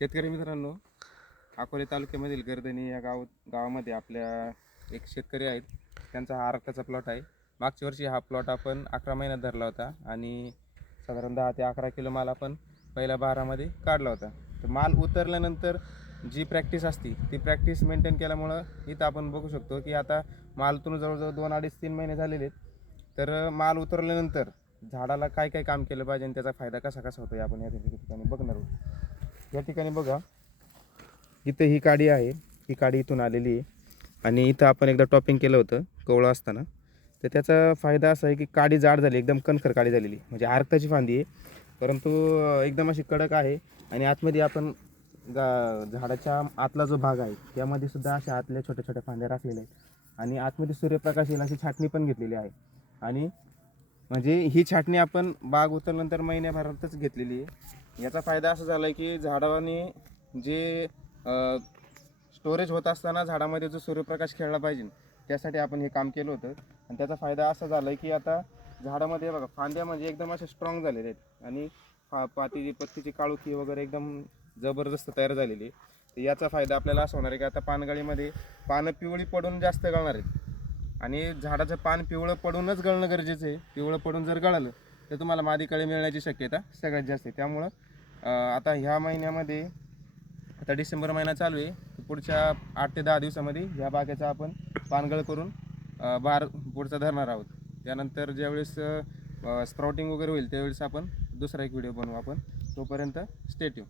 शेतकरी मित्रांनो, अकोले तालुक्यामधील गर्दनी या गावामध्ये आपल्या एक शेतकरी आहेत. त्यांचा हा आरक्ताचा प्लॉट आहे. मागच्या वर्षी हा प्लॉट आपण 11 महिन्यात धरला होता आणि साधारण 10 ते 11 किलो माल आपण पहिल्या बहारामध्ये काढला होता. तर माल उतरल्यानंतर जी प्रॅक्टिस असते ती प्रॅक्टिस मेंटेन केल्यामुळं इथं आपण बघू शकतो की आता मालतून जवळजवळ 2 अडीच 3 महिने झालेले आहेत. तर माल उतरल्यानंतर झाडाला काय काय काम केलं पाहिजे आणि त्याचा फायदा कसा कसा होतो आपण या ठिकाणी बघणार आहोत. या ठिकाणी बघा, इथं ही काडी आहे. ही काडी इथून आलेली आहे आणि इथं आपण एकदा टॉपिंग केलं होतं कवळं असताना. तर त्याचा फायदा असा आहे की काडी जाड झाली, एकदम कणखर काडी झालेली, म्हणजे आरक्ताची फांदी आहे, परंतु एकदम अशी कडक आहे. आणि आतमध्ये आपण झाडाच्या आतला जो भाग आहे त्यामध्ये सुद्धा अशा आतल्या छोट्या छोट्या फांद्या राखलेल्या आहेत आणि आतमध्ये सूर्यप्रकाश येईल अशी छाटणी पण घेतलेली आहे. आणि म्हणजे ही छाटणी आपण बाग उतरल्यानंतर महिन्याभरातच घेतलेली आहे. याचा फायदा असा झाला आहे की झाडाने जे स्टोरेज होत असताना झाडामध्ये जो सूर्यप्रकाश खेळला पाहिजे त्यासाठी आपण हे काम केलं होतं. आणि त्याचा फायदा असा झाला आहे की आता झाडामध्ये बघा फांद्या म्हणजे एकदम असे स्ट्रॉंग झालेले आहेत आणि पत्तीची काळोखी वगैरे एकदम जबरदस्त तयार झालेली आहे. तर याचा फायदा आपल्याला असा होणार आहे की आता पानगळीमध्ये पानं पिवळी पडून जास्त गळणार आहेत आणि झाडाचं पान पिवळं पडूनच गळणं गरजेचं आहे. पिवळं पडून जर गळालं तर तुम्हाला मादी कळी मिळण्याची शक्यता सगळ्यात जास्त आहे. त्यामुळं आता ह्या महिन्यामध्ये, आता डिसेंबर महिना चालू आहे, पुढच्या 8 ते 10 दिवसामध्ये ह्या बागेचा आपण पानगळ करून बार पुढचा धरणार आहोत. त्यानंतर ज्यावेळेस स्प्राउटिंग वगैरे होईल त्यावेळेस आपण दुसरा एक व्हिडिओ बनवू आपण. तोपर्यंत स्टे ट्यून.